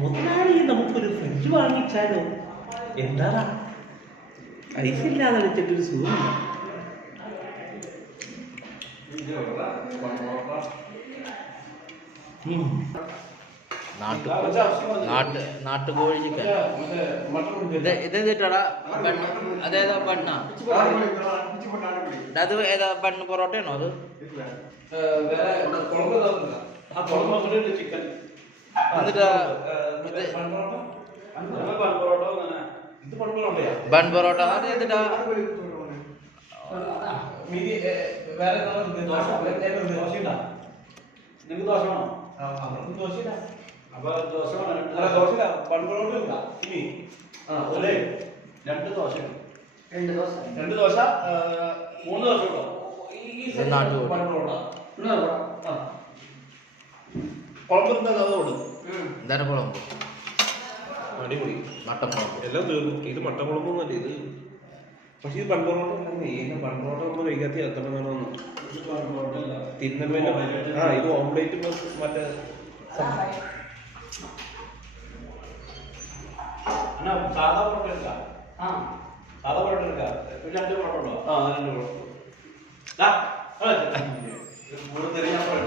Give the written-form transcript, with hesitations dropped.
മുതലാളി നമുക്കൊരു ഫ്രിഡ്ജ് വാങ്ങിച്ചാലോ? എന്താ പൈസയില്ലാതെ വെച്ചിട്ടൊരു സുഖമില്ല. നാട്ടുകോഴി ചിക്കൻ ഇതെന്തിട്ടാടാ ബണ്ണ്? അതേതാ ബണ്ണാ? അത് ഏതാ ബണ്ണ്? പൊറോട്ടയാണോ അത്? എന്നിട്ടാ ബൺ പൊറോട്ട അത് എന്നിട്ടാ നിങ്ങൾക്ക് ദോശ വേണോ? ദോശയില്ല. അപ്പൊ ദോശ ദോശയില്ല, പൺപൊറോട്ട ഇനി അല്ലേ? രണ്ട് ദോശ, രണ്ട് ദോശ, 3 ദോശ കൂടോ? എന്താണ് കുളമ്പ്? അടിപൊളി മട്ടൻ കുളമ്പ് എല്ലാം തീർന്നു. ഇത് മട്ടൻ കുളമ്പൊന്നുമല്ല ഇത്. പക്ഷെ ഇത് പൺപൊറോട്ട പൺപൊറോട്ട നമ്മൾ വൈകാത്തി എത്തണമെന്നാണോ തിന്നൽ? ഇത് ഓംപ്ലേറ്റ് മറ്റേ സാധാ പൊറോട്ട എടുക്കാം. സാധാ പൊറോട്ട എടുക്കാം. 2 പൊറോട്ട ഉണ്ടോ? 2 പൊറോട്ട.